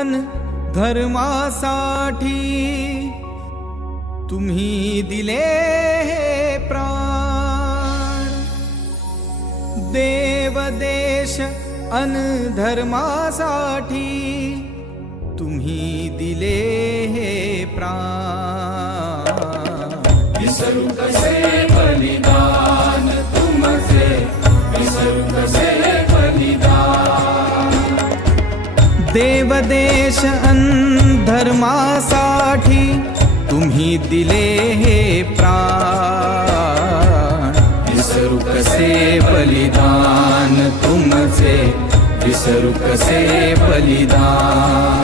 अन धर्मासाठी तुम्ही दिले हे प्राण। देव देश अन धर्मासाठी तुम्ही दिले हे प्राण। विसरू कसे बलिदान तुमचे, विसरू कसे बलिदान। देव देश अन धर्मासाठी तुम्ही दिले हे प्राण। विसरू कसे बलिदान तुमचे, विसरू कसे बलिदान।